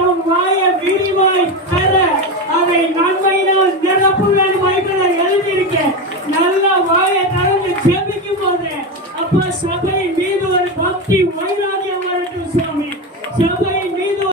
உன் வாய விரிவாய் தர அதை நன்மையினால் நிரப்புவேன் பைபிளை எழுதியிருக்கேன். நல்ல வாயை திறந்து ஜெபிக்கும் போது அப்ப சபை மீது ஒரு பக்தி வைராக